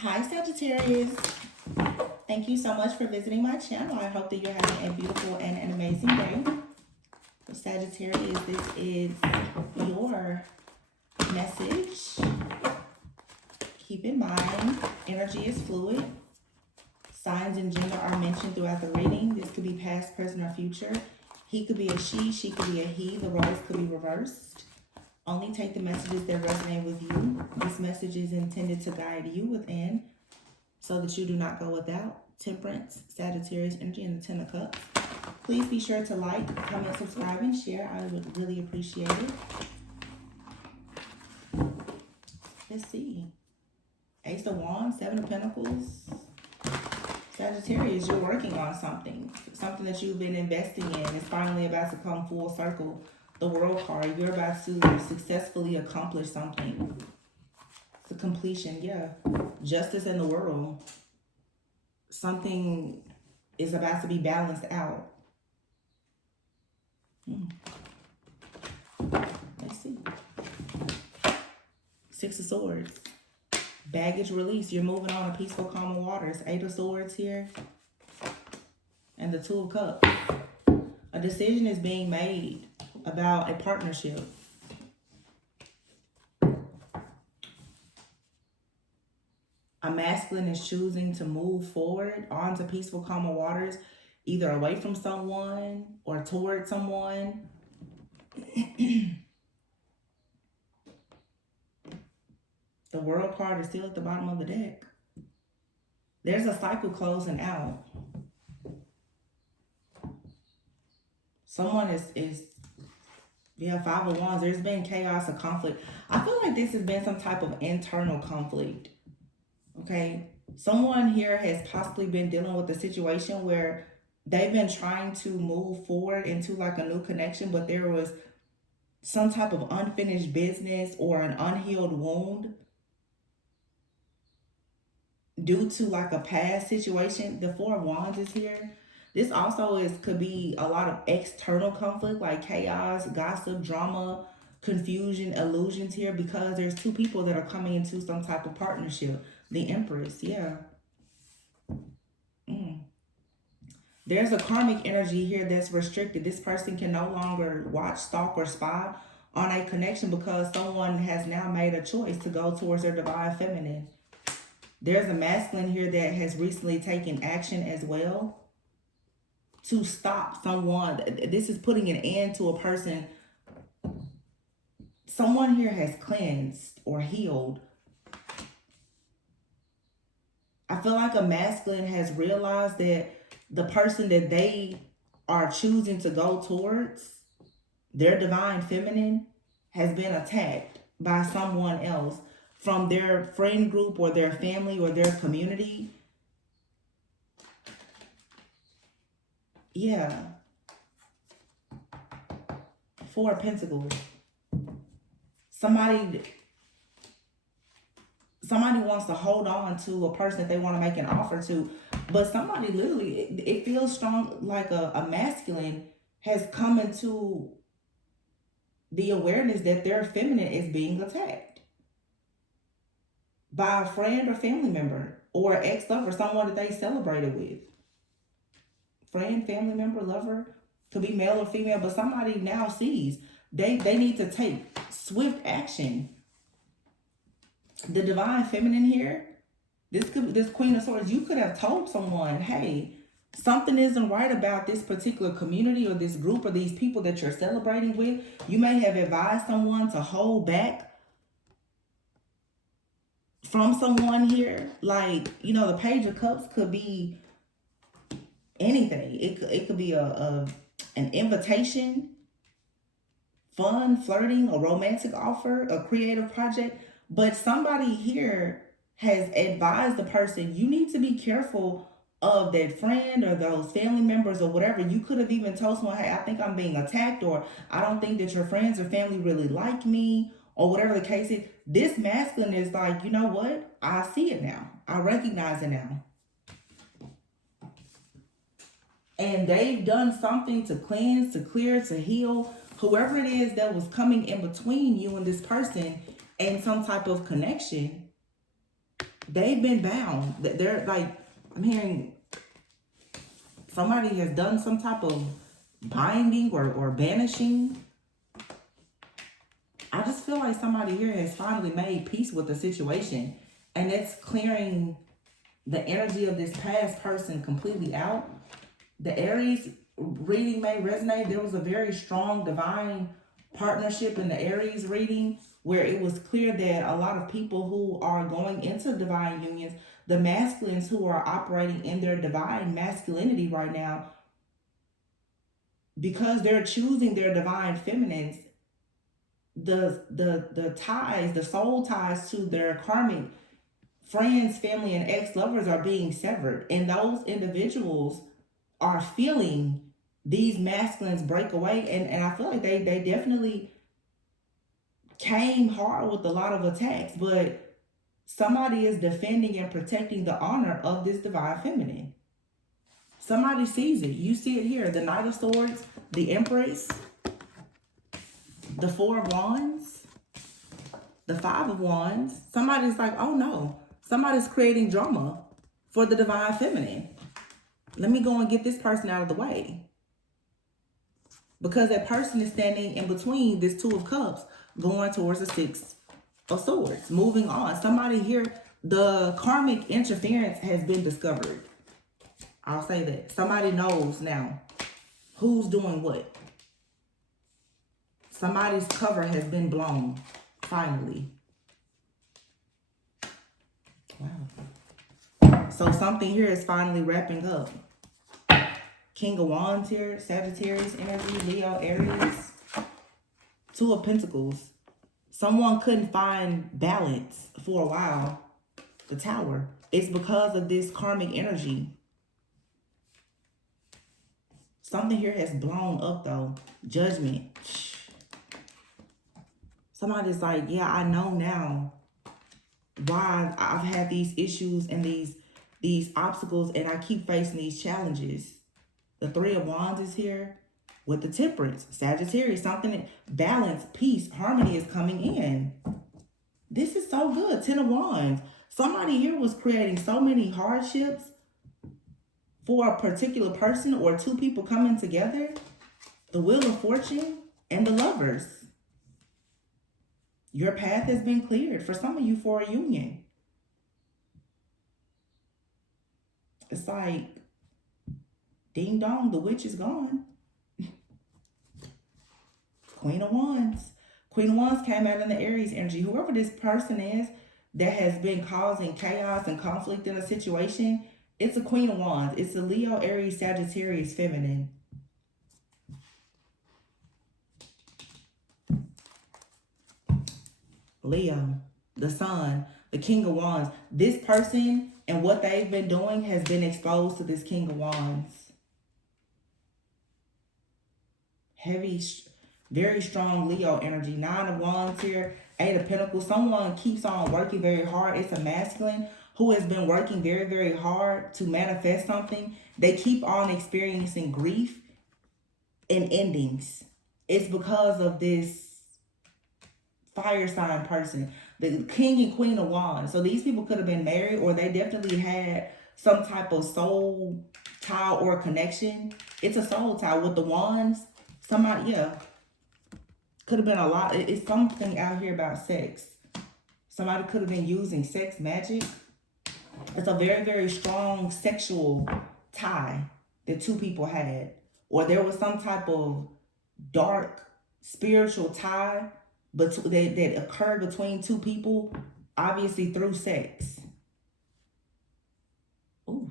Hi, Sagittarius. Thank you so much for visiting my channel. I hope that you're having a beautiful and an amazing day. For Sagittarius, this is your message. Keep in mind, energy is fluid. Signs and gender are mentioned throughout the reading. This could be past, present, or future. He could be a she could be a he. The roles could be reversed. Only take the messages that resonate with you. This message is intended to guide you within so that you do not go without. Temperance, Sagittarius energy, and the Ten of Cups. Please be sure to like, comment, subscribe, and share. I would really appreciate it. Let's see. Ace of Wands, Seven of Pentacles. Sagittarius, you're working on something. Something that you've been investing in is finally about to come full circle. The World card, you're about to successfully accomplish something. It's a completion, yeah. Justice in the world. Something is about to be balanced out. Let's see. Six of Swords. Baggage release. You're moving on to peaceful, calm waters. Eight of Swords here. And the Two of Cups. A decision is being made about a partnership. A masculine is choosing to move forward onto peaceful, calmer waters, either away from someone or toward someone. The World card is still at the bottom of the deck. There's a cycle closing out. Someone is Five of Wands. There's been chaos or conflict. I feel like this has been some type of internal conflict. Okay? Someone here has possibly been dealing with a situation where they've been trying to move forward into like a new connection, but there was some type of unfinished business or an unhealed wound due to like a past situation. The Four of Wands is here. This also could be a lot of external conflict, like chaos, gossip, drama, confusion, illusions here, because there's two people that are coming into some type of partnership. The Empress, yeah. There's a karmic energy here that's restricted. This person can no longer watch, stalk, or spy on a connection because someone has now made a choice to go towards their divine feminine. There's a masculine here that has recently taken action as well to stop someone. This is putting an end to a person. Someone here has cleansed or healed. I feel like a masculine has realized that the person that they are choosing to go towards, their divine feminine, has been attacked by someone else from their friend group or their family or their community. Yeah. Four of Pentacles. Somebody wants to hold on to a person that they want to make an offer to, but somebody literally, it feels strong, like a masculine has come into the awareness that their feminine is being attacked by a friend or family member or ex-lover, someone that they celebrated with. Friend, family member, lover, could be male or female, but somebody now sees they need to take swift action. The divine feminine here, this Queen of Swords, you could have told someone, hey, something isn't right about this particular community or this group or these people that you're celebrating with. You may have advised someone to hold back from someone here. Like, you know, the Page of Cups could be anything. It could be an invitation, fun, flirting, a romantic offer, a creative project. But somebody here has advised the person, you need to be careful of that friend or those family members or whatever. You could have even told someone, hey, I think I'm being attacked, or I don't think that your friends or family really like me, or whatever the case is. This masculine is like, you know what? I see it now. I recognize it now. And they've done something to cleanse, to clear, to heal. Whoever it is that was coming in between you and this person and some type of connection, they've been bound. They're like, I'm hearing somebody has done some type of binding or banishing. I just feel like somebody here has finally made peace with the situation, and it's clearing the energy of this past person completely out. The Aries reading may resonate. There was a very strong divine partnership in the Aries reading where it was clear that a lot of people who are going into divine unions, the masculines who are operating in their divine masculinity right now, because they're choosing their divine feminines, the ties, the soul ties to their karmic friends, family, and ex-lovers are being severed. And those individuals are feeling these masculines break away. And I feel like they definitely came hard with a lot of attacks, but somebody is defending and protecting the honor of this divine feminine. Somebody sees it. You see it here. The Knight of Swords, the Empress, the Four of Wands, the Five of Wands. Somebody's like, oh no. Somebody's creating drama for the divine feminine. Let me go and get this person out of the way. Because that person is standing in between this Two of Cups going towards the Six of Swords. Moving on. Somebody here, the karmic interference has been discovered. I'll say that. Somebody knows now who's doing what. Somebody's cover has been blown. Finally. Wow. So something here is finally wrapping up. King of Wands here, Sagittarius energy, Leo, Aries. Two of Pentacles. Someone couldn't find balance for a while. The Tower. It's because of this karmic energy. Something here has blown up though. Judgment. Somebody's like, yeah, I know now why I've had these issues and these obstacles, and I keep facing these challenges. The Three of Wands is here with the Temperance. Sagittarius, something, balance, peace, harmony is coming in. This is so good. Ten of Wands. Somebody here was creating so many hardships for a particular person or two people coming together. The Wheel of Fortune and the Lovers. Your path has been cleared for some of you for a union. It's like, ding dong, the witch is gone. Queen of Wands. Queen of Wands came out in the Aries energy. Whoever this person is that has been causing chaos and conflict in a situation, it's a Queen of Wands. It's a Leo, Aries, Sagittarius feminine. Leo, the Sun, the King of Wands. This person and what they've been doing has been exposed to this King of Wands. Heavy, very strong Leo energy. Nine of Wands here. Eight of Pentacles. Someone keeps on working very hard. It's a masculine who has been working very, very hard to manifest something. They keep on experiencing grief and endings. It's because of this fire sign person, the King and Queen of Wands. So these people could have been married, or they definitely had some type of soul tie or connection. It's a soul tie with the wands. Somebody, yeah, could have been a lot. It's something out here about sex. Somebody could have been using sex magic. It's a very, very strong sexual tie that two people had, or there was some type of dark spiritual tie but that occurred between two people, obviously through sex. Ooh.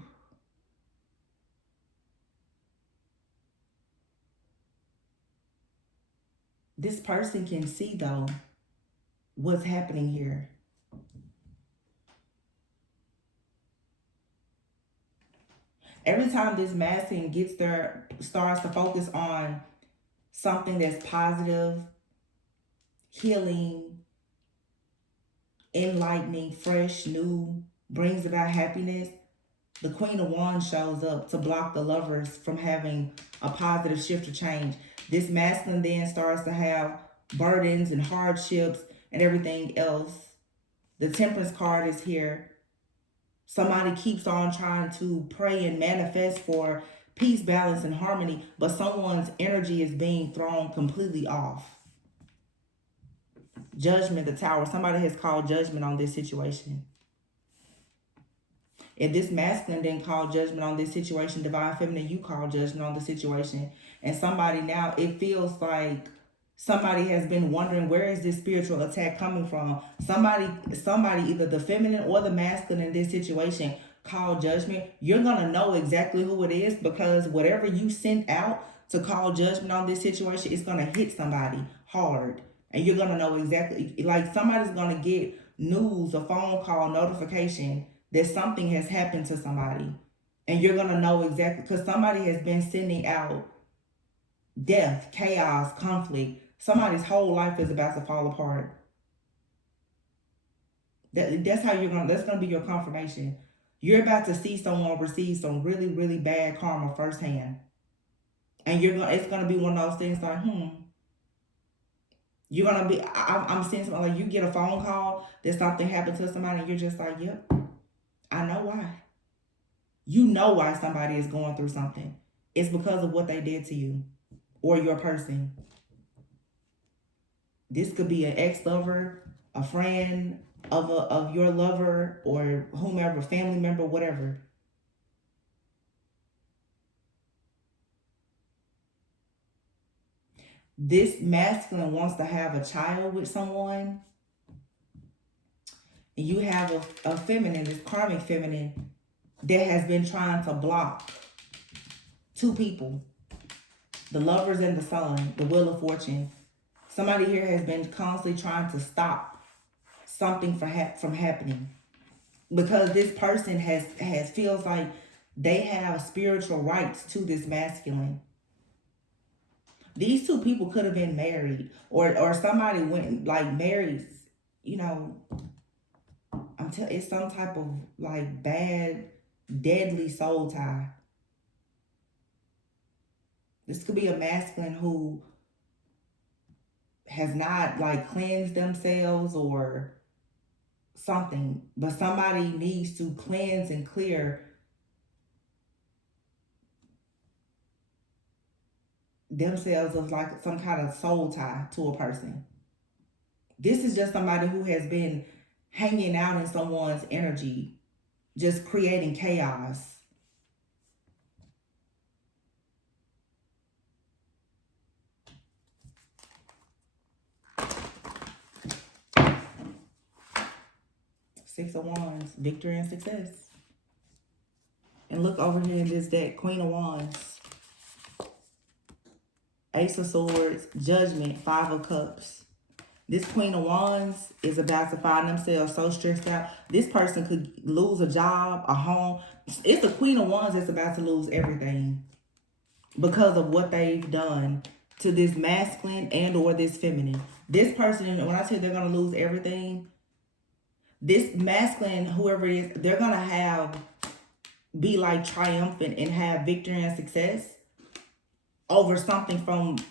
This person can see, though, what's happening here. Every time this masculine gets there, starts to focus on something that's positive, healing, enlightening, fresh, new, brings about happiness, the Queen of Wands shows up to block the Lovers from having a positive shift or change. This masculine then starts to have burdens and hardships and everything else. The Temperance card is here. Somebody keeps on trying to pray and manifest for peace, balance, and harmony, but someone's energy is being thrown completely off. Judgment, the Tower. Somebody has called judgment on this situation. If this masculine didn't call judgment on this situation, divine feminine, you call judgment on the situation. And somebody now, it feels like somebody has been wondering, where is this spiritual attack coming from? Somebody, either the feminine or the masculine in this situation, call judgment. You're going to know exactly who it is, because whatever you sent out to call judgment on this situation, it's going to hit somebody hard. And you're going to know exactly, like somebody's going to get news, a phone call, notification that something has happened to somebody. And you're going to know exactly, because somebody has been sending out death, chaos, conflict. Somebody's whole life is about to fall apart. That's how that's going to be your confirmation. You're about to see someone receive some really, really bad karma firsthand. And it's going to be one of those things like, you're going to be, I'm seeing something like, you get a phone call that something happened to somebody and you're just like, yep, I know why. You know why somebody is going through something. It's because of what they did to you or your person. This could be an ex-lover, a friend of your lover, or whomever, family member, whatever. This masculine wants to have a child with someone. And you have a feminine, this karmic feminine, that has been trying to block two people. The Lovers and the Sun, the Wheel of Fortune. Somebody here has been constantly trying to stop something from happening, because this person feels like they have spiritual rights to this masculine. These two people could have been married, or somebody went like married, it's some type of like bad, deadly soul tie. This could be a masculine who has not like cleansed themselves or something, but somebody needs to cleanse and clear themselves of like some kind of soul tie to a person. This is just somebody who has been hanging out in someone's energy, just creating chaos. Six of Wands, victory and success. And look over here in this deck, Queen of Wands, Ace of Swords, Judgment, Five of Cups. This Queen of Wands is about to find themselves so stressed out. This person could lose a job, a home. It's the Queen of Wands that's about to lose everything because of what they've done to this masculine and or this feminine. This person, when I tell you they're going to lose everything, this masculine, whoever it is, they're going to be like triumphant and have victory and success over something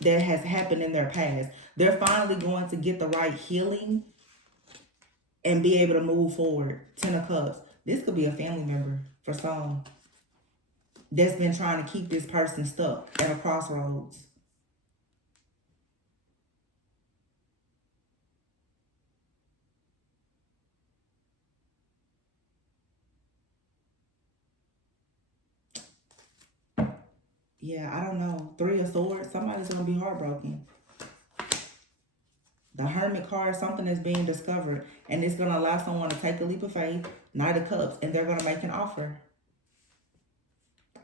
that has happened in their past. They're finally going to get the right healing and be able to move forward. Ten of Cups. This could be a family member for some that's been trying to keep this person stuck at a crossroads. Yeah, I don't know. Three of Swords. Somebody's going to be heartbroken. The Hermit card, something is being discovered. And it's going to allow someone to take a leap of faith. Knight of Cups. And they're going to make an offer.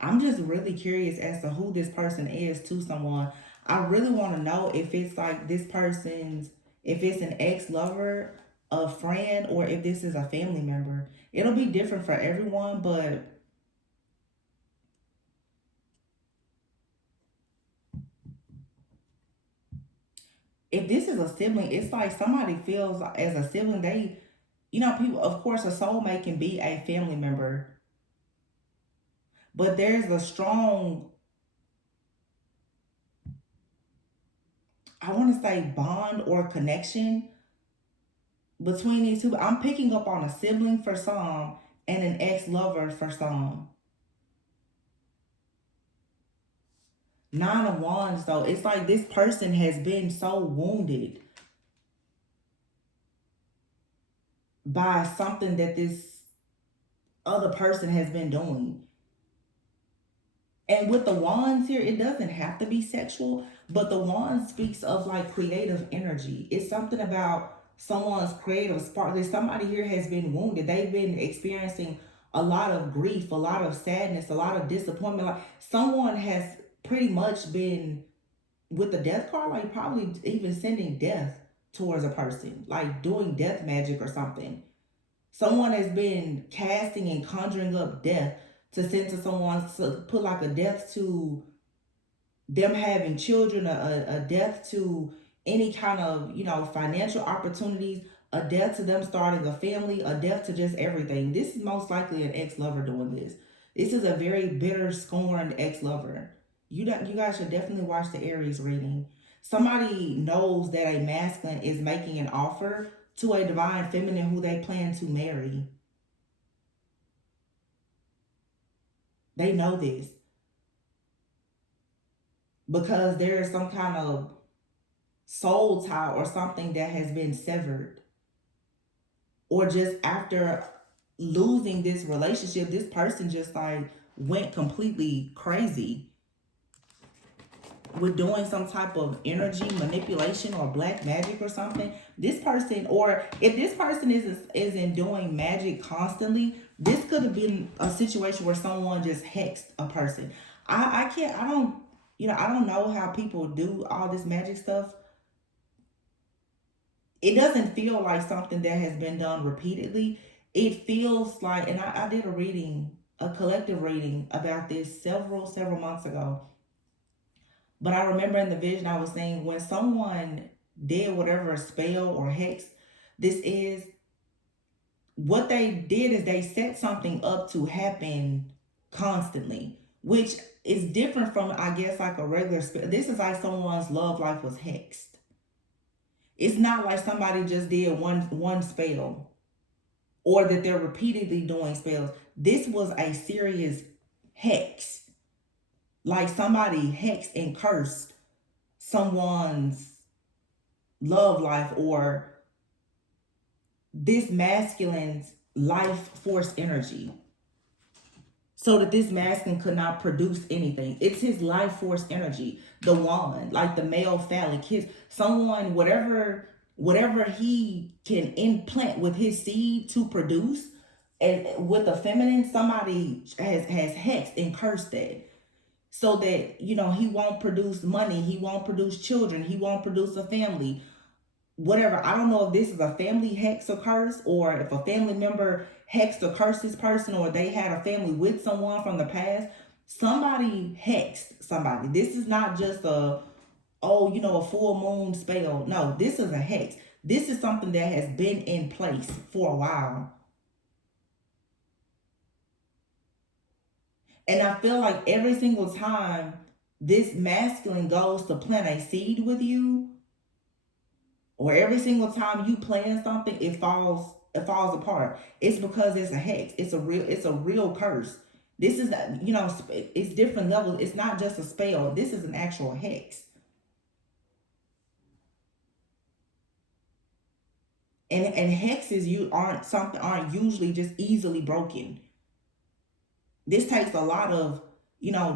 I'm just really curious as to who this person is to someone. I really want to know if it's like this person's, if it's an ex-lover, a friend, or if this is a family member. It'll be different for everyone, but if this is a sibling, it's like somebody feels as a sibling, people, of course, a soulmate can be a family member. But there's a strong, I want to say bond or connection between these two. I'm picking up on a sibling for some and an ex-lover for some. Nine of Wands, though, it's like this person has been so wounded by something that this other person has been doing. And with the wands here, it doesn't have to be sexual, but the wand speaks of like creative energy. It's something about someone's creative spark. That somebody here has been wounded. They've been experiencing a lot of grief, a lot of sadness, a lot of disappointment. Like someone has pretty much been with the death card, like probably even sending death towards a person, like doing death magic or something. Someone has been casting and conjuring up death to send to someone, to put like a death to them having children, a death to any kind of, financial opportunities, a death to them starting a family, a death to just everything. This is most likely an ex-lover doing this. This is a very bitter, scorned ex-lover. You guys should definitely watch the Aries reading. Somebody knows that a masculine is making an offer to a divine feminine who they plan to marry. They know this because there is some kind of soul tie or something that has been severed. Or just after losing this relationship, this person just like went completely crazy with doing some type of energy manipulation or black magic or something. This person, or if this person isn't doing magic constantly, this could have been a situation where someone just hexed a person. I don't know how people do all this magic stuff. It doesn't feel like something that has been done repeatedly. It feels like, and I did a collective reading about this several months ago. But I remember in the vision I was saying when someone did whatever spell or hex this is, what they did is they set something up to happen constantly, which is different from, I guess, like a regular spell. This is like someone's love life was hexed. It's not like somebody just did one spell or that they're repeatedly doing spells. This was a serious hex. Like somebody hexed and cursed someone's love life or this masculine's life force energy, so that this masculine could not produce anything. It's his life force energy, the wand, like the male phallic, someone, whatever he can implant with his seed to produce. And with the feminine, somebody has hexed and cursed that. So that, he won't produce money, he won't produce children, he won't produce a family, whatever. I don't know if this is a family hex or curse, or if a family member hexed or cursed this person, or they had a family with someone from the past. Somebody hexed somebody. This is not just a full moon spell. No, this is a hex. This is something that has been in place for a while. And I feel like every single time this masculine goes to plant a seed with you, or every single time you plan something, it falls apart. It's because it's a hex. It's a real curse. This is, it's different levels. It's not just a spell. This is an actual hex. And hexes aren't usually just easily broken. This takes a lot of,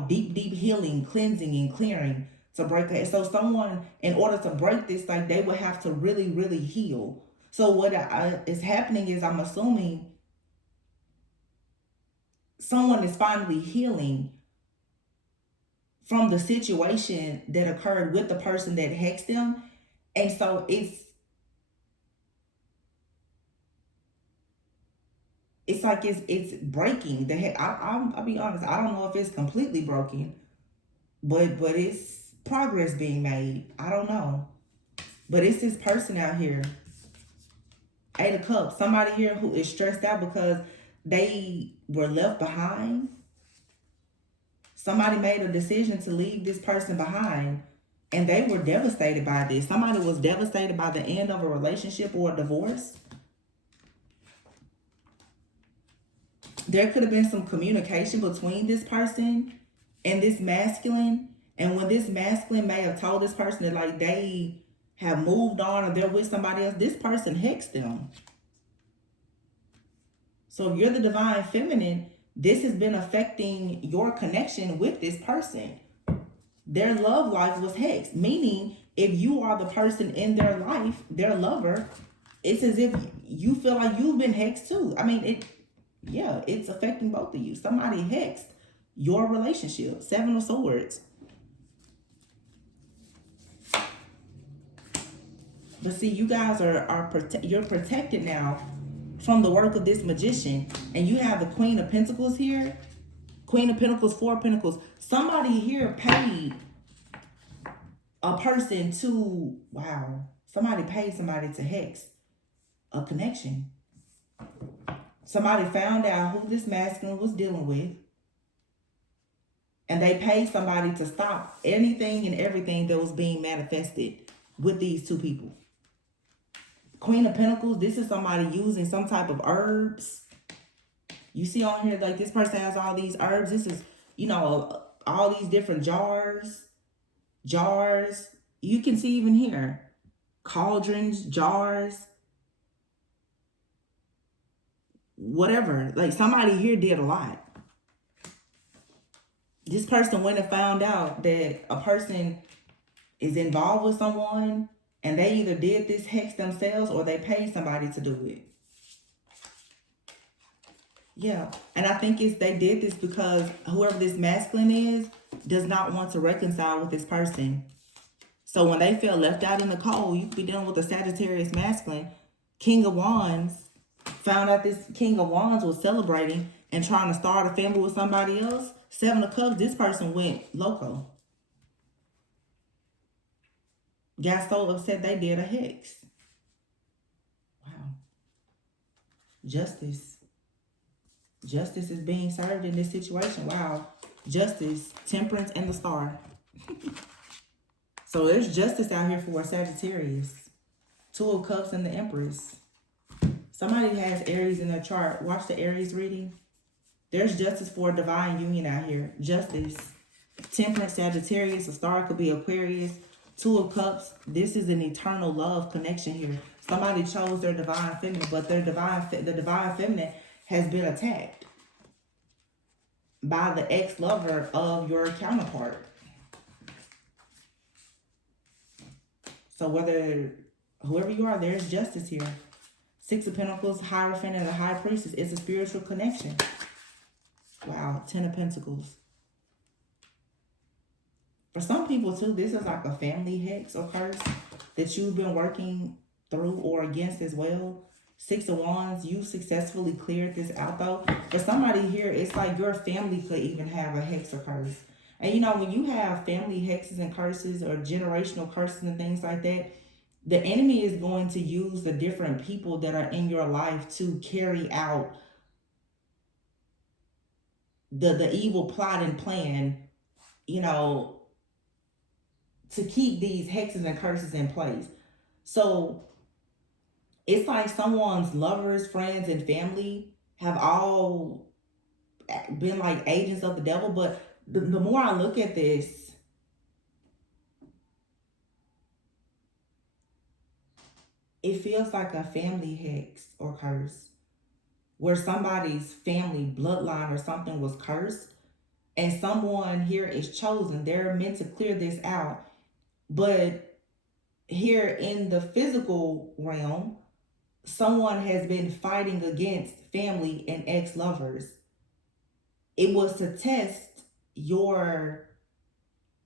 deep healing, cleansing, and clearing to break it. So someone, in order to break this, like they would have to really, really heal. So what is happening is, I'm assuming someone is finally healing from the situation that occurred with the person that hexed them. And so it's like it's breaking. I'll be honest, I don't know if it's completely broken, but it's progress being made. I don't know. But it's this person out here, 8 of Cups, somebody here who is stressed out because they were left behind. Somebody made a decision to leave this person behind, and they were devastated by this. Somebody was devastated by the end of a relationship or a divorce. there could have been some communication between this person and this masculine. And when this masculine may have told this person that like they have moved on or they're with somebody else, this person hexed them. So if you're the divine feminine, this has been affecting your connection with this person. Their love life was hexed, meaning if you are the person in their life, their lover, it's as if you feel like you've been hexed too. I mean, it's affecting both of you. Somebody hexed your relationship. 7 of Swords. But see, you guys you're protected now from the work of this magician. And you have the Queen of Pentacles here. Queen of Pentacles, 4 of Pentacles. Somebody here paid a person to, somebody paid somebody to hex a connection. Somebody found out who this masculine was dealing with. And they paid somebody to stop anything and everything that was being manifested with these two people. Queen of Pentacles, this is somebody using some type of herbs. You see on here, like this person has all these herbs. This is, all these different jars. You can see even here, cauldrons, jars, whatever. Like somebody here did a lot. This person went and found out that a person is involved with someone and they either did this hex themselves or they paid somebody to do it. Yeah, and I think they did this because whoever this masculine is does not want to reconcile with this person. So when they feel left out in the cold, you could be dealing with a Sagittarius masculine. King of Wands found out this King of Wands was celebrating and trying to start a family with somebody else. 7 of Cups, this person went loco. Got so upset they did a hex. Wow. Justice. Justice is being served in this situation. Wow. Justice, Temperance, and the Star. So there's justice out here for a Sagittarius. 2 of Cups and the Empress. Somebody has Aries in their chart. Watch the Aries reading. There's justice for a divine union out here. Justice. Temperance, Sagittarius. A star could be Aquarius. 2 of Cups. This is an eternal love connection here. Somebody chose their divine feminine, but the divine feminine has been attacked by the ex-lover of your counterpart. So whoever you are, there's justice here. 6 of Pentacles, Hierophant, and the High Priestess. It's a spiritual connection. Wow, 10 of Pentacles. For some people too, this is like a family hex or curse that you've been working through or against as well. 6 of Wands, you successfully cleared this out though. For somebody here, it's like your family could even have a hex or curse. And when you have family hexes and curses or generational curses and things like that, the enemy is going to use the different people that are in your life to carry out the evil plot and plan, to keep these hexes and curses in place. So it's like someone's lovers, friends, and family have all been like agents of the devil. But the more I look at this, it feels like a family hex or curse where somebody's family bloodline or something was cursed and someone here is chosen. They're meant to clear this out. But here in the physical realm, someone has been fighting against family and ex-lovers. It was to test your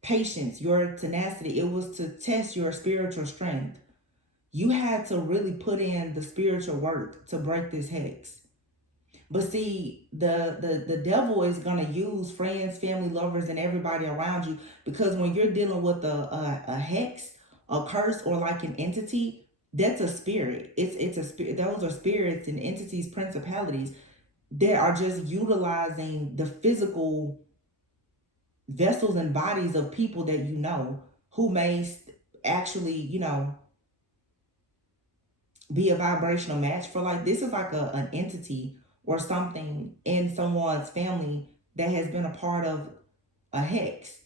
patience, your tenacity. It was to test your spiritual strength. You had to really put in the spiritual work to break this hex. But see, the devil is going to use friends, family, lovers, and everybody around you, because when you're dealing with a hex, a curse, or like an entity, that's a spirit. It's a spirit. Those are spirits and entities, principalities that are just utilizing the physical vessels and bodies of people that who may actually, be a vibrational match for, like, this is like an entity or something in someone's family that has been a part of a hex.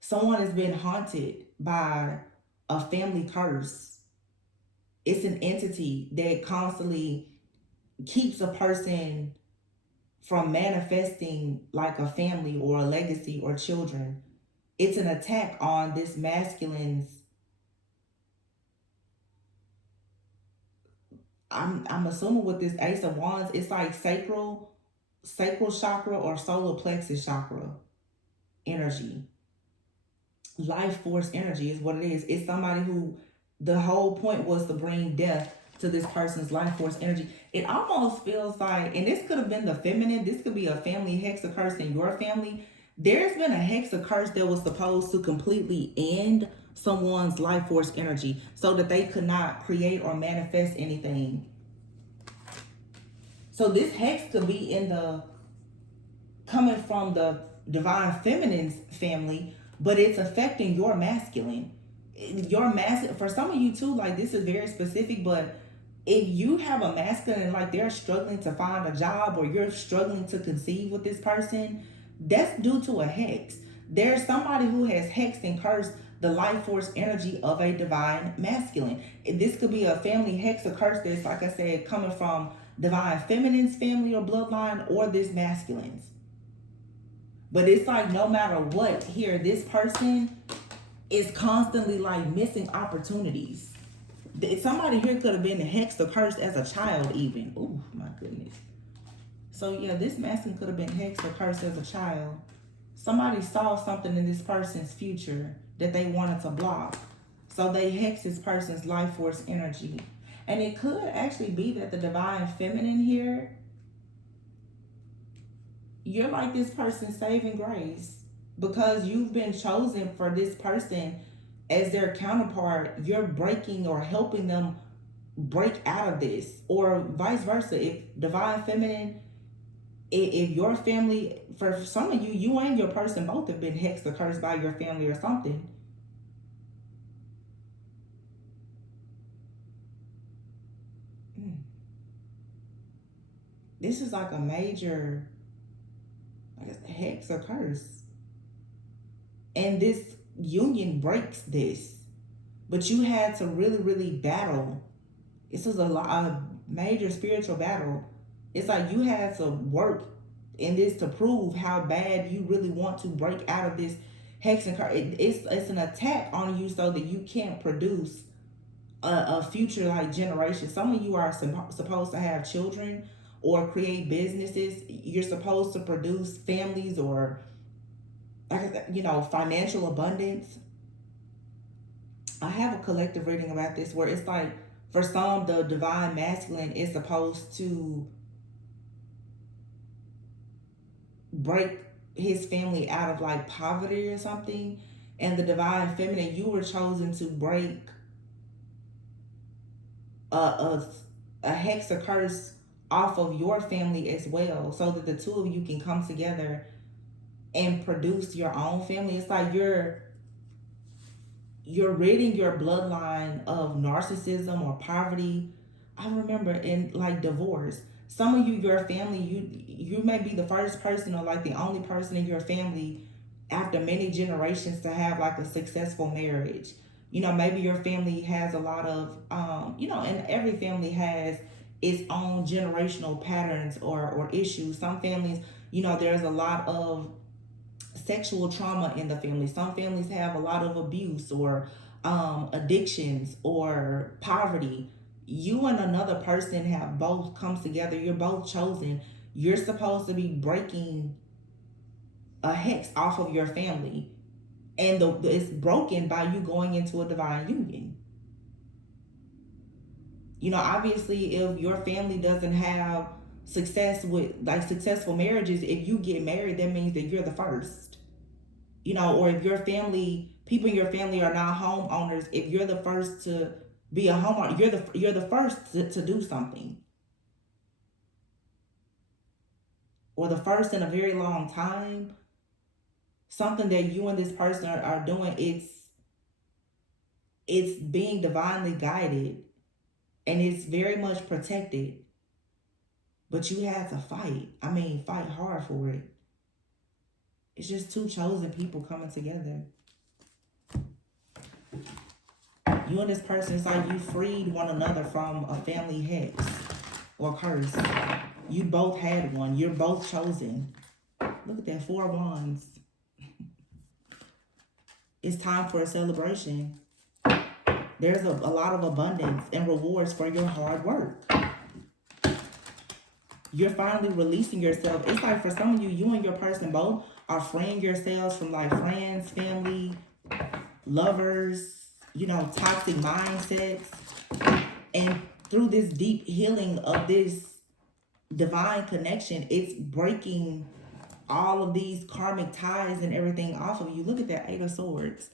Someone has been haunted by a family curse. It's an entity that constantly keeps a person from manifesting like a family or a legacy or children. It's an attack on this masculine's, I'm assuming with this Ace of Wands, it's like sacral chakra or solar plexus chakra energy. Life force energy is what it is. It's somebody who the whole point was to bring death to this person's life force energy. It almost feels like, and this could have been the feminine, this could be a family hex or curse in your family. There's been a hex or curse that was supposed to completely end someone's life force energy so that they could not create or manifest anything. So this hex could be coming from the divine feminine's family, but it's affecting your masculine. For some of you too, like this is very specific, but if you have a masculine, like they're struggling to find a job or you're struggling to conceive with this person, that's due to a hex. There's somebody who has hexed and cursed the life force energy of a divine masculine. This could be a family hex or curse that's, like I said, coming from divine feminine's family or bloodline or this masculine's. But it's like no matter what here, this person is constantly like missing opportunities. Somebody here could have been hexed or cursed as a child even. Oh my goodness. So yeah, this masculine could have been hexed or cursed as a child. Somebody saw something in this person's future that they wanted to block. So they hexed this person's life force energy. And it could actually be that the divine feminine here, you're like this person's saving grace because you've been chosen for this person as their counterpart. You're breaking or helping them break out of this, or vice versa. If divine feminine, if your family, for some of you, you and your person both have been hexed or cursed by your family or something. This is like a major, I guess, hex or curse. And this union breaks this. But you had to really, really battle. This is a major spiritual battle. It's like you had to work in this to prove how bad you really want to break out of this hex and curse. It's an attack on you so that you can't produce a future like generation. Some of you are supposed to have children or create businesses. You're supposed to produce families or, financial abundance. I have a collective reading about this where it's like, for some, the divine masculine is supposed to break his family out of like poverty or something. And the divine feminine, you were chosen to break a hex or curse off of your family as well, so that the two of you can come together and produce your own family. It's like you're ridding your bloodline of narcissism or poverty. I remember in like divorce, some of you, your family, you may be the first person or like the only person in your family after many generations to have like a successful marriage. Maybe your family has a lot of, and every family has its own generational patterns or issues. Some families, there's a lot of sexual trauma in the family. Some families have a lot of abuse or addictions or poverty. You and another person have both come together. You're both chosen. You're supposed to be breaking a hex off of your family. And it's broken by you going into a divine union. Obviously, if your family doesn't have success with like successful marriages, if you get married, that means that you're the first. Or if your family, people in your family are not homeowners, if you're the first to be a homeowner, you're the first to do something. Or the first in a very long time. Something that you and this person are doing, it's being divinely guided and it's very much protected. But you had to fight. I mean, fight hard for it. It's just two chosen people coming together. You and this person, it's like you freed one another from a family hex or curse. You both had one. You're both chosen. Look at that, 4 wands. It's time for a celebration. There's a lot of abundance and rewards for your hard work. You're finally releasing yourself. It's like for some of you, you and your person both are freeing yourselves from like friends, family, lovers, you know, toxic mindsets. And through this deep healing of this divine connection, it's breaking all of these karmic ties and everything off of you. Look at that 8 of Swords.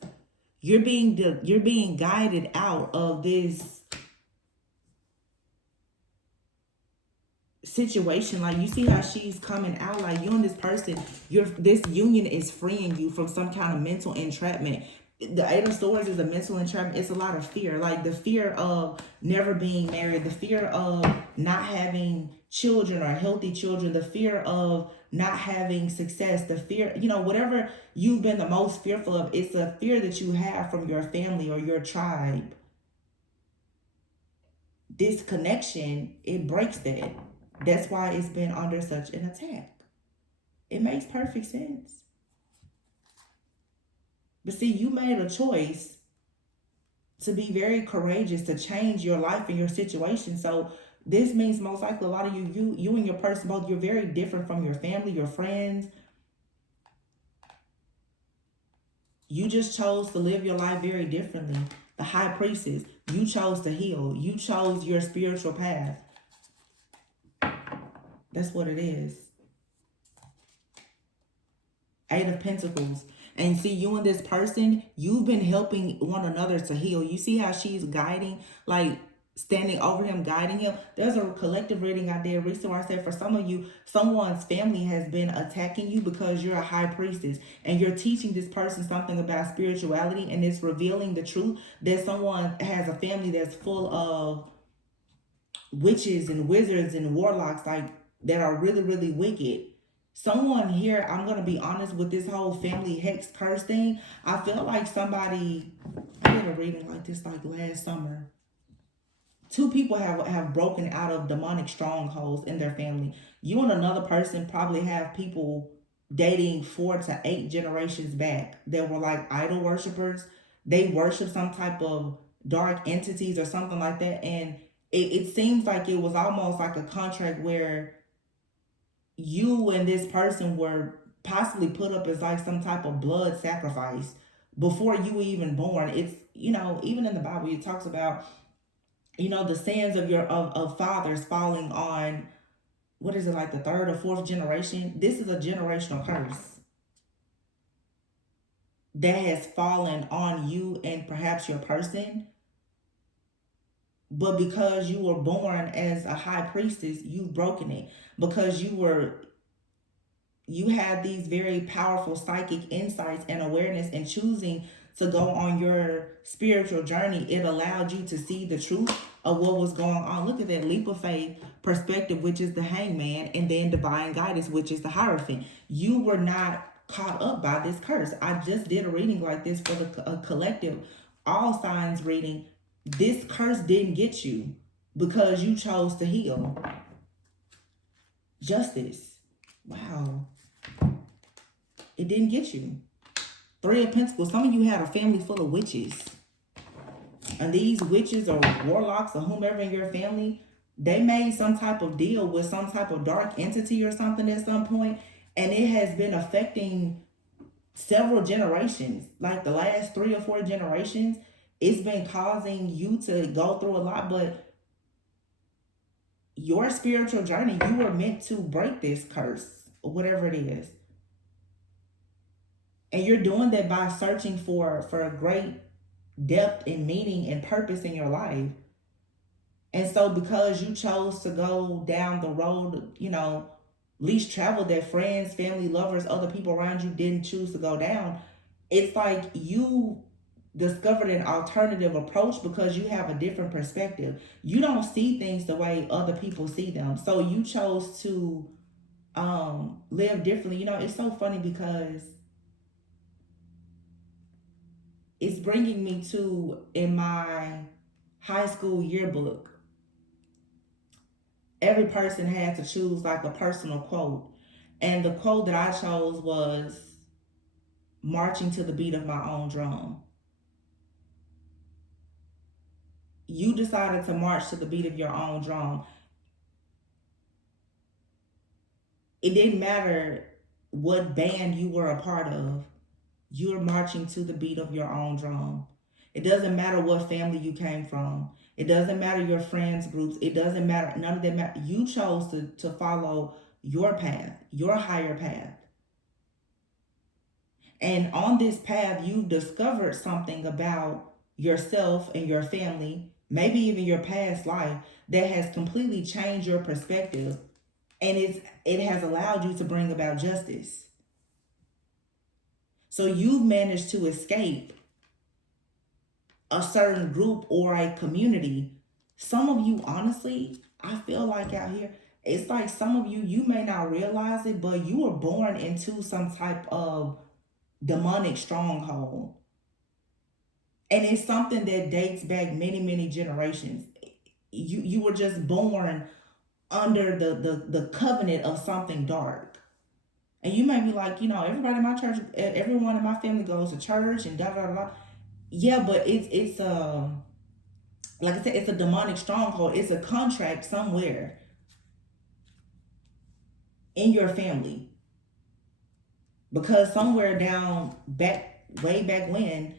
You're being guided out of this situation. Like, you see how she's coming out, like you and this person, this union is freeing you from some kind of mental entrapment. The 8 of Swords is a mental entrapment. It's a lot of fear, like the fear of never being married, the fear of not having children or healthy children, the fear of not having success, the fear, you know, whatever you've been the most fearful of. It's a fear that you have from your family or your tribe. This connection, it breaks that. That's why it's been under such an attack. It makes perfect sense. But see, you made a choice to be very courageous, to change your life and your situation. So this means most likely a lot of you and your person both, you're very different from your family, your friends. You just chose to live your life very differently. The High Priestess, you chose to heal. You chose your spiritual path. That's what it is. 8 of Pentacles. And see, you and this person, you've been helping one another to heal. You see how she's guiding, like standing over him, guiding him. There's a collective reading I did recently where I said for some of you, someone's family has been attacking you because you're a high priestess and you're teaching this person something about spirituality, and it's revealing the truth that someone has a family that's full of witches and wizards and warlocks, like that are really, really wicked. Someone here, I'm going to be honest with this whole family hex curse thing. I feel like somebody, I did a reading like this like last summer. 2 people have broken out of demonic strongholds in their family. You and another person probably have people dating 4 to 8 generations back that were like idol worshipers. They worship some type of dark entities or something like that. And it seems like it was almost like a contract where you and this person were possibly put up as like some type of blood sacrifice before you were even born. It's, you know, even in the Bible, it talks about, you know, the sins of of fathers falling on, what is it, like the 3rd or 4th generation. This is a generational curse that has fallen on you and perhaps your person. But because you were born as a high priestess, you've broken it. Because you had these very powerful psychic insights and awareness, and choosing to go on your spiritual journey, it allowed you to see the truth of what was going on. Look at that leap of faith, perspective, which is the Hangman, and then divine guidance, which is the Hierophant. You were not caught up by this curse. I just did a reading like this for the collective all signs reading. This curse didn't get you because you chose to heal. Justice. Wow. It didn't get you. 3 of Pentacles. Some of you had a family full of witches. And these witches or warlocks or whomever in your family, they made some type of deal with some type of dark entity or something at some point. And it has been affecting several generations. Like the last 3 or 4 generations. It's been causing you to go through a lot. But your spiritual journey, you were meant to break this curse or whatever it is. And you're doing that by searching for a great depth and meaning and purpose in your life. And so because you chose to go down the road, you know, least traveled, that friends, family, lovers, other people around you didn't choose to go down, it's like you discovered an alternative approach because you have a different perspective. You don't see things the way other people see them. So you chose to live differently. It's so funny because it's bringing me to, in my high school yearbook, every person had to choose like a personal quote. And the quote that I chose was, marching to the beat of my own drum. You decided to march to the beat of your own drum. It didn't matter what band you were a part of. You're marching to the beat of your own drum. It doesn't matter what family you came from. It doesn't matter your friends groups. It doesn't matter. None of them matter. You chose to follow your path, your higher path. And on this path, you've discovered something about yourself and your family, maybe even your past life, that has completely changed your perspective. And it has allowed you to bring about justice. So you've managed to escape a certain group or a community. Some of you, honestly, I feel like out here, it's like some of you may not realize it, but you were born into some type of demonic stronghold. And it's something that dates back many, many generations. You were just born under the covenant of something dark. And you may be like, everybody in my church, everyone in my family goes to church and da da da. Yeah, but it's like I said, it's a demonic stronghold. It's a contract somewhere in your family. Because somewhere down way back when,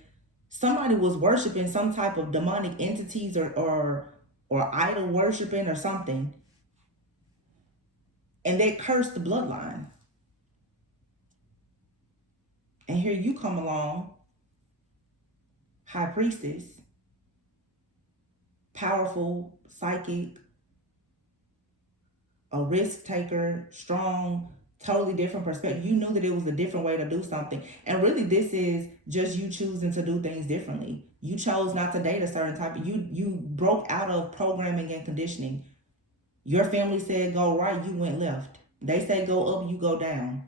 somebody was worshiping some type of demonic entities or idol worshiping or something. And they cursed the bloodline. And here you come along, high priestess, powerful, psychic, a risk taker, strong, totally different perspective. You knew that it was a different way to do something. And really, this is just you choosing to do things differently. You chose not to date a certain type of, you broke out of programming and conditioning. Your family said go right, you went left. They said go up, you go down.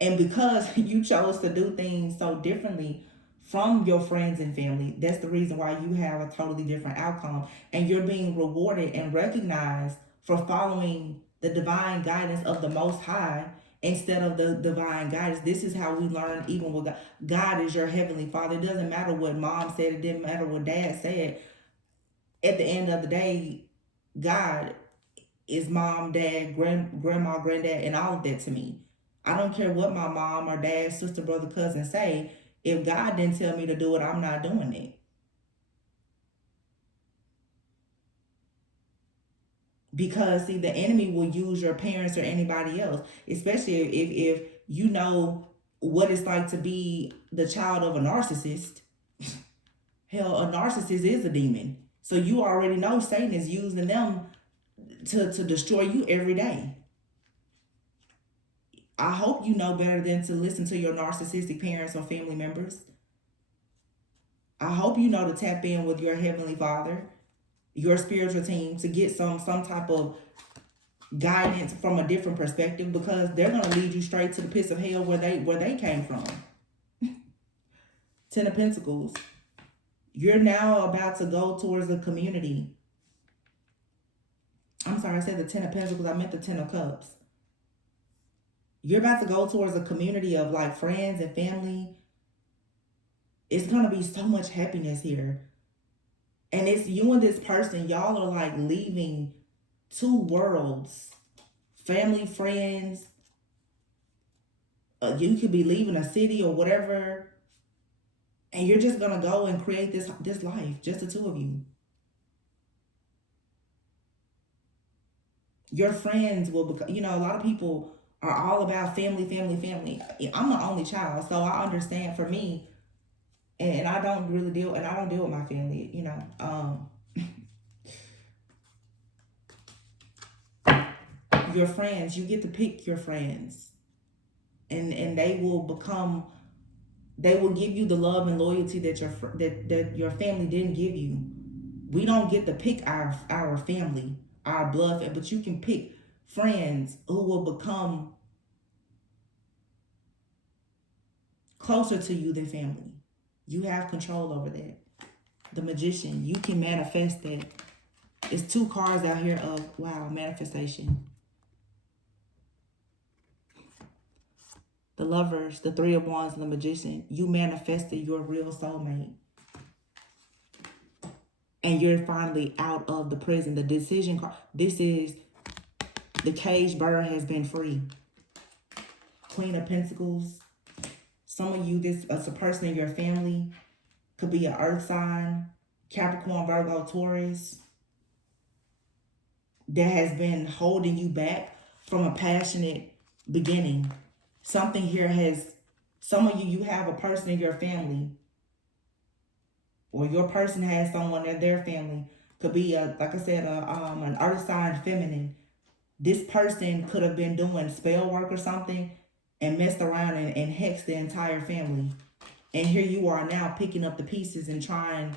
And because you chose to do things so differently from your friends and family, that's the reason why you have a totally different outcome. And you're being rewarded and recognized for following the divine guidance of the Most High instead of the divine guidance. This is how we learn even with God. God is your heavenly Father. It doesn't matter what mom said. It didn't matter what dad said. At the end of the day, God is mom, dad, grandma, granddad, and all of that to me. I don't care what my mom or dad, sister, brother, cousin say. If God didn't tell me to do it, I'm not doing it. Because see, the enemy will use your parents or anybody else, especially if you know what it's like to be the child of a narcissist. Hell, a narcissist is a demon. So you already know Satan is using them to destroy you every day. I hope you know better than to listen to your narcissistic parents or family members. I hope you know to tap in with your heavenly Father, your spiritual team, to get some type of guidance from a different perspective, because they're going to lead you straight to the pits of hell where they came from. Ten of Pentacles. You're now about to go towards a community. I'm sorry, I said the Ten of Pentacles. I meant the Ten of Cups. You're about to go towards a community of like friends and family. It's going to be so much happiness here. And it's you and this person. Y'all are like leaving two worlds. Family, friends. You could be leaving a city or whatever. And you're just going to go and create this life. Just the two of you. Your friends will become, a lot of people are all about family, family, family. I'm the only child, so I understand for me, and I don't really deal with my family, Your friends, you get to pick your friends, and they will become They will give you the love and loyalty that that your family didn't give you. We don't get to pick our family, our blood, but you can pick friends who will become closer to you than family. You have control over that. The Magician, you can manifest that. It's 2 cards out here of, wow, manifestation. The Lovers, the 3 of Wands, and the Magician. You manifested your real soulmate. And you're finally out of the prison. The Decision card. This is the caged bird has been free. Queen of Pentacles. Some of you, this is a person in your family. Could be an earth sign. Capricorn, Virgo, Taurus. That has been holding you back from a passionate beginning. Something here has, some of you have a person in your family, or your person has someone in their family. Could be, like I said, an earth sign feminine. This person could have been doing spell work or something and messed around and hexed the entire family. And here you are now picking up the pieces and trying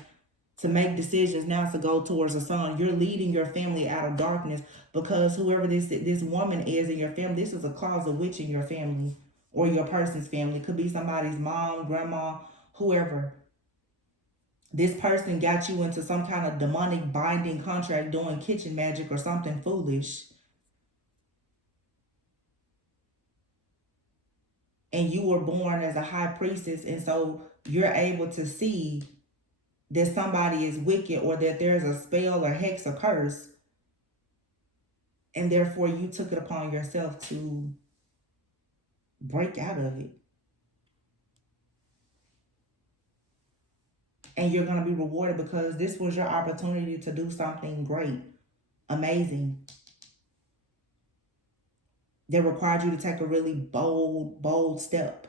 to make decisions now to go towards the sun. You're leading your family out of darkness, because whoever this woman is in your family, this is a closet witch in your family or your person's family. Could be somebody's mom, grandma, whoever. This person got you into some kind of demonic binding contract doing kitchen magic or something foolish. And you were born as a high priestess, and so you're able to see that somebody is wicked or that there's a spell or hex or curse, and therefore you took it upon yourself to break out of it. And you're going to be rewarded, because this was your opportunity to do something great, amazing, that required you to take a really bold step.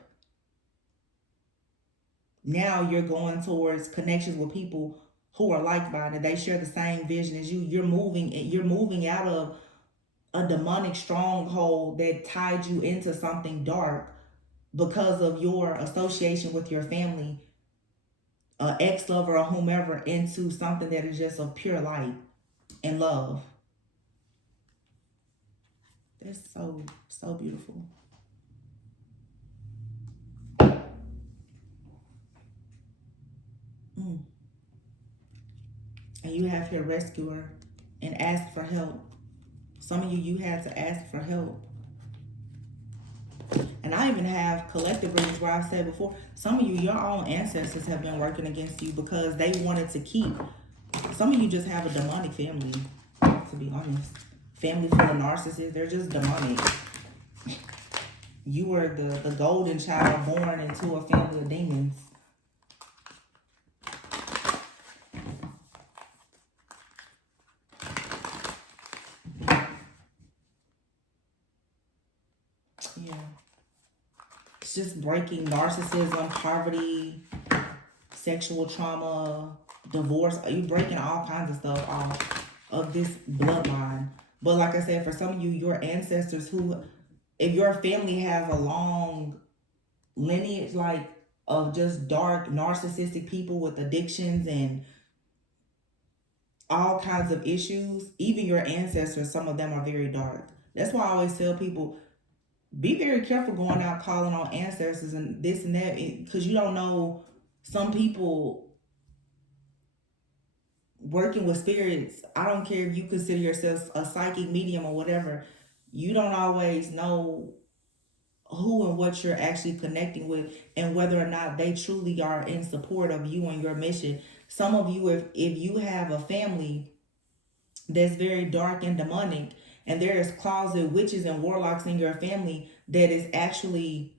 Now you're going towards connections with people who are like-minded. They share the same vision as you. You're moving out of a demonic stronghold that tied you into something dark because of your association with your family, ex-lover or whomever, into something that is just of pure light and love. That's so beautiful. And you have here rescuer and ask for help. Some of you had to ask for help. And I even have collective readings where I've said before, some of you, your own ancestors have been working against you because they wanted to keep. Some of you just have a demonic family, to be honest. Family full of narcissists, they're just demonic. You were the golden child born into a family of demons. Yeah. It's just breaking narcissism, poverty, sexual trauma, divorce. You're breaking all kinds of stuff off of this bloodline. But like I said, for some of you, your ancestors who, if your family has a long lineage, like, of just dark, narcissistic people with addictions and all kinds of issues, even your ancestors, some of them are very dark. That's why I always tell people, be very careful going out calling on ancestors and this and that, because you don't know, some people working with spirits, I don't care if you consider yourself a psychic medium or whatever, you don't always know who and what you're actually connecting with and whether or not they truly are in support of you and your mission. Some of you, if you have a family that's very dark and demonic, and there's closet witches and warlocks in your family that is actually,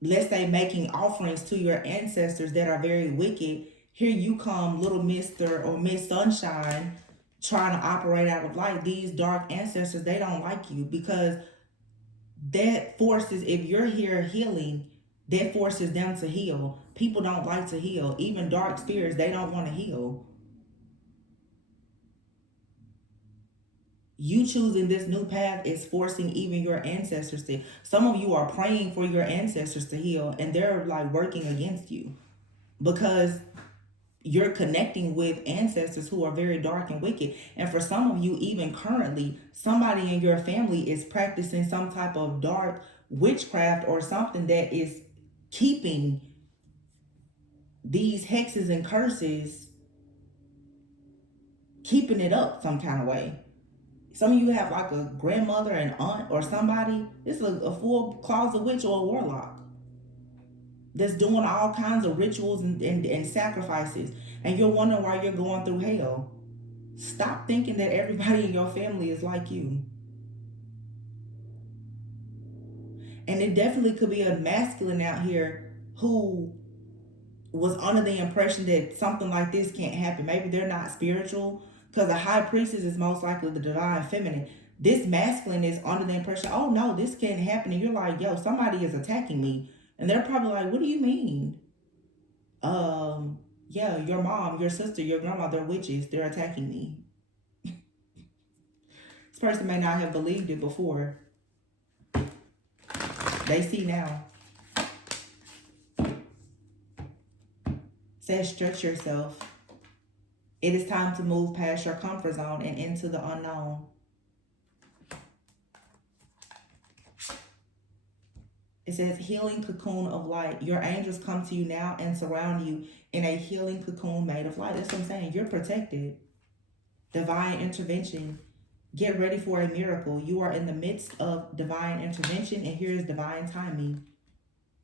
let's say, making offerings to your ancestors that are very wicked, here you come, little Mr. or Miss Sunshine, trying to operate out of light. These dark ancestors, they don't like you, because that forces, if you're here healing, that forces them to heal. People don't like to heal. Even dark spirits, they don't want to heal. You choosing this new path is forcing even your ancestors to. Some of you are praying for your ancestors to heal, and they're like working against you because you're connecting with ancestors who are very dark and wicked. And for some of you, even currently, somebody in your family is practicing some type of dark witchcraft or something that is keeping these hexes and curses, keeping it up some kind of way. Some of you have like a grandmother, an aunt, or somebody. It's a full closet witch or a warlock that's doing all kinds of rituals and sacrifices. And you're wondering why you're going through hell. Stop thinking that everybody in your family is like you. And it definitely could be a masculine out here who was under the impression that something like this can't happen. Maybe they're not spiritual, because the high priestess is most likely the divine feminine. This masculine is under the impression, oh no, this can't happen. And you're like, yo, somebody is attacking me. And they're probably like, what do you mean? Yeah, your mom, your sister, your grandma, they're witches. They're attacking me. This person may not have believed it before. They see now. Says stretch yourself. It is time to move past your comfort zone and into the unknown. It says healing cocoon of light. Your angels come to you now and surround you in a healing cocoon made of light. That's what I'm saying. You're protected. Divine intervention. Get ready for a miracle. You are in the midst of divine intervention, and here is divine timing.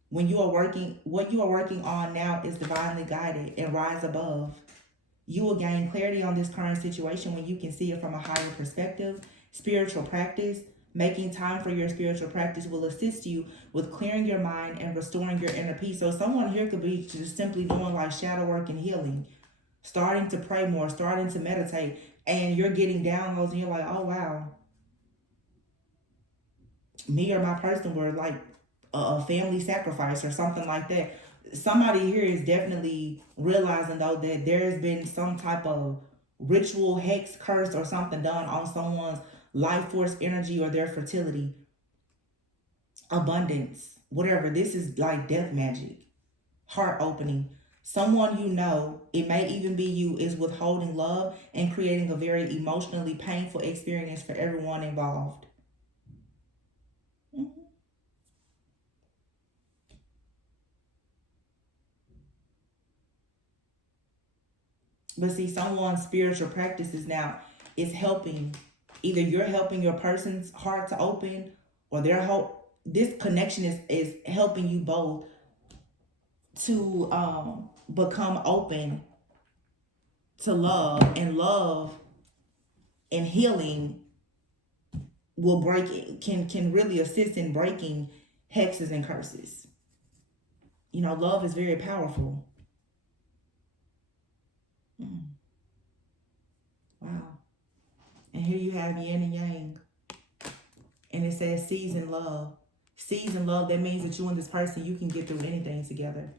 When you are working, what you are working on now is divinely guided and rise above. You will gain clarity on this current situation when you can see it from a higher perspective. Spiritual practice. Making time for your spiritual practice will assist you with clearing your mind and restoring your inner peace. So someone here could be just simply doing like shadow work and healing. Starting to pray more, starting to meditate, and you're getting downloads and you're like, oh wow. Me or my person were like a family sacrifice or something like that. Somebody here is definitely realizing though that there's been some type of ritual, hex, curse, or something done on someone's life force energy or their fertility, abundance, whatever. This is like death magic, heart opening. Someone you know, it may even be you, is withholding love and creating a very emotionally painful experience for everyone involved. But see, someone's spiritual practices now is helping. Either you're helping your person's heart to open, or their hope. This connection is helping you both to become open to love, and love and healing will break, can really assist in breaking hexes and curses. You know, love is very powerful. Wow. And here you have yin and yang. And it says season love. Season love, that means that you and this person, you can get through anything together.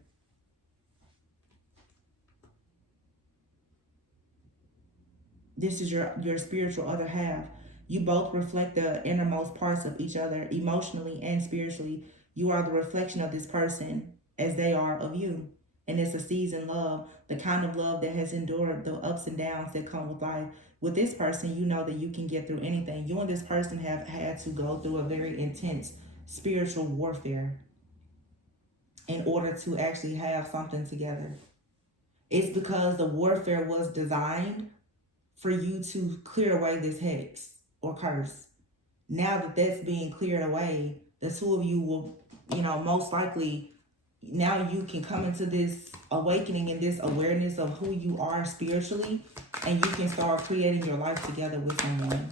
This is your spiritual other half. You both reflect the innermost parts of each other, emotionally and spiritually. You are the reflection of this person as they are of you. And it's a seasoned love, the kind of love that has endured the ups and downs that come with life. With this person, you know that you can get through anything. You and this person have had to go through a very intense spiritual warfare in order to actually have something together. It's because the warfare was designed for you to clear away this hex or curse. Now that that's being cleared away, the two of you will, most likely, now you can come into this awakening and this awareness of who you are spiritually, and you can start creating your life together with someone.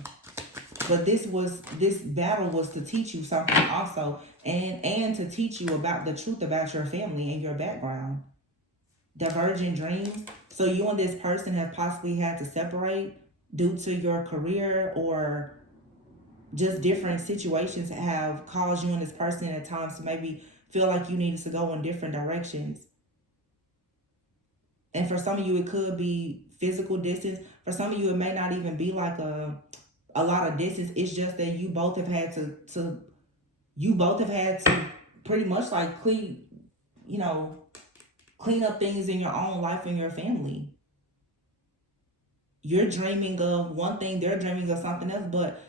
But this battle was to teach you something also, and to teach you about the truth about your family and your background. Divergent dreams. So you and this person have possibly had to separate due to your career, or just different situations have caused you and this person at times to maybe feel like you needed to go in different directions. And for some of you, it could be physical distance. For some of you, it may not even be like a a lot of distance. It's just that you both have had to pretty much like clean up things in your own life and your family. You're dreaming of one thing, they're dreaming of something else, but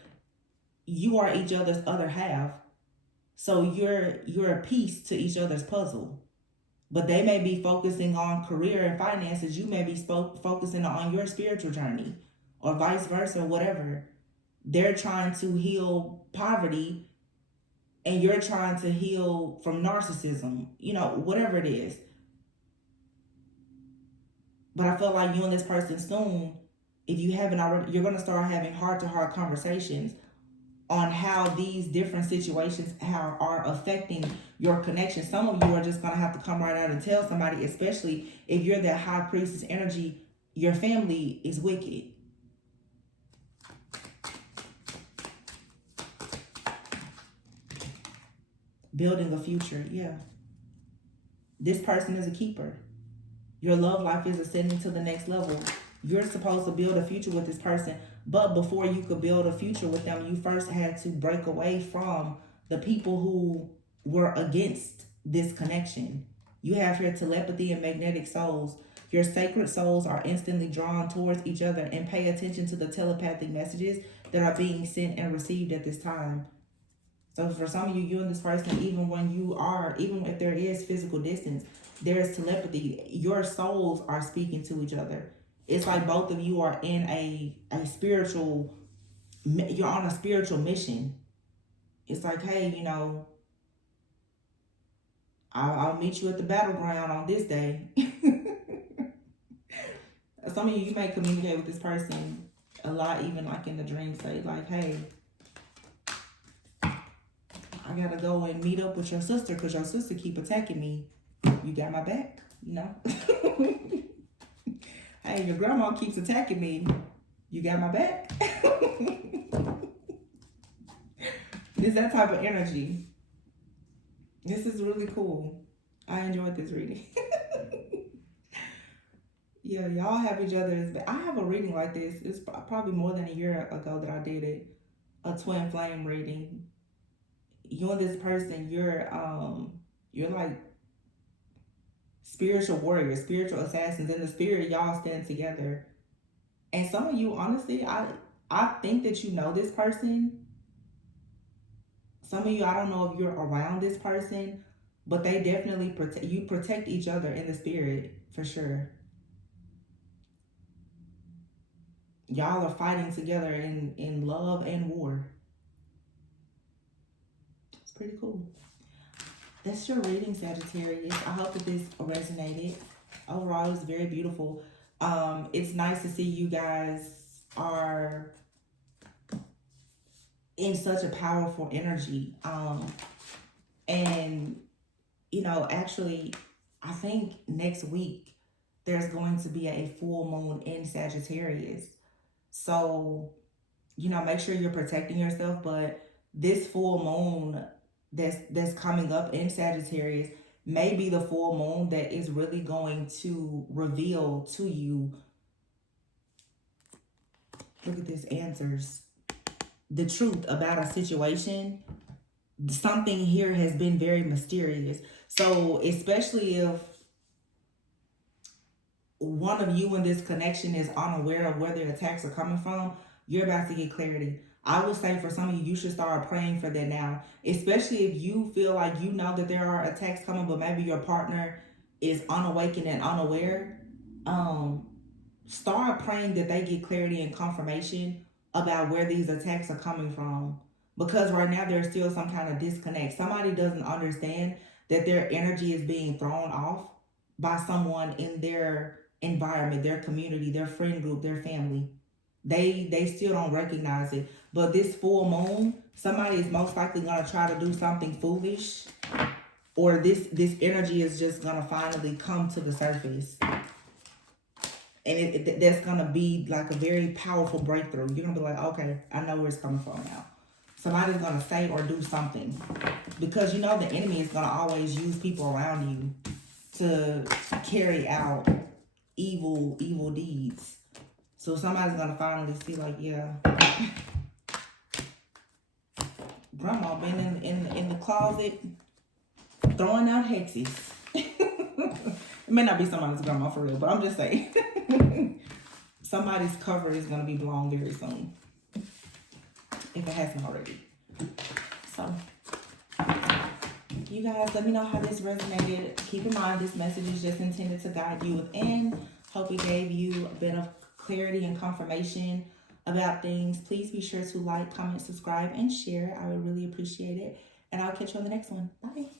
you are each other's other half. So you're a piece to each other's puzzle. But they may be focusing on career and finances. You may be focusing on your spiritual journey, or vice versa, whatever. They're trying to heal poverty, and you're trying to heal from narcissism. Whatever it is. But I feel like you and this person soon, if you haven't already, you're going to start having heart-to-heart conversations on how these different situations are affecting your connection. Some of you are just going to have to come right out and tell somebody, especially if you're that high priestess energy, your family is wicked. Building a future, yeah. This person is a keeper. Your love life is ascending to the next level. You're supposed to build a future with this person, but before you could build a future with them, you first had to break away from the people who were against this connection. You have here telepathy and magnetic souls. Your sacred souls are instantly drawn towards each other, and pay attention to the telepathic messages that are being sent and received at this time. So for some of you, you and this person, even if there is physical distance, there's telepathy. Your souls are speaking to each other. It's like both of you are in you're on a spiritual mission. It's like, hey, I'll meet you at the battleground on this day. Some of you may communicate with this person a lot, even like in the dream state, like, hey, I gotta go and meet up with your sister because your sister keep attacking me. You got my back, Hey, your grandma keeps attacking me. You got my back. It's that type of energy. This is really cool. I enjoyed this reading. Yeah, y'all have each other's back. I have a reading like this. It's probably more than a year ago that I did it. A twin flame reading. You and this person, you're like spiritual warriors, spiritual assassins. In the spirit, y'all stand together. And some of you, honestly, I think that you know this person. Some of you, I don't know if you're around this person, but they definitely protect each other in the spirit, for sure. Y'all are fighting together in love and war. It's pretty cool. That's your reading, Sagittarius. I hope that this resonated. Overall, it's very beautiful. It's nice to see you guys are in such a powerful energy. And, actually, I think next week there's going to be a full moon in Sagittarius. So, make sure you're protecting yourself. But this full moon that's coming up in Sagittarius may be the full moon that is really going to reveal to you, look at this, answers, the truth about a situation. Something here has been very mysterious. So especially if one of you in this connection is unaware of where the attacks are coming from, you're about to get clarity. I would say for some of you, you should start praying for that now, especially if you feel like you know that there are attacks coming, but maybe your partner is unawakened and unaware. Start praying that they get clarity and confirmation about where these attacks are coming from, because right now there's still some kind of disconnect. Somebody doesn't understand that their energy is being thrown off by someone in their environment, their community, their friend group, their family. They still don't recognize it. But this full moon, somebody is most likely going to try to do something foolish, or this energy is just going to finally come to the surface. And that's going to be like a very powerful breakthrough. You're going to be like, okay, I know where it's coming from now. Somebody's going to say or do something. Because the enemy is going to always use people around you to carry out evil deeds. So somebody's going to finally see like, yeah, grandma been in the closet throwing out hexes. It may not be somebody's grandma for real, but I'm just saying. Somebody's cover is going to be blown very soon, if it hasn't already. So, you guys, let me know how this resonated. Keep in mind, this message is just intended to guide you within. Hope it gave you a bit of clarity and confirmation about things. Please be sure to like, comment, subscribe, and share. I would really appreciate it. And I'll catch you on the next one. Bye.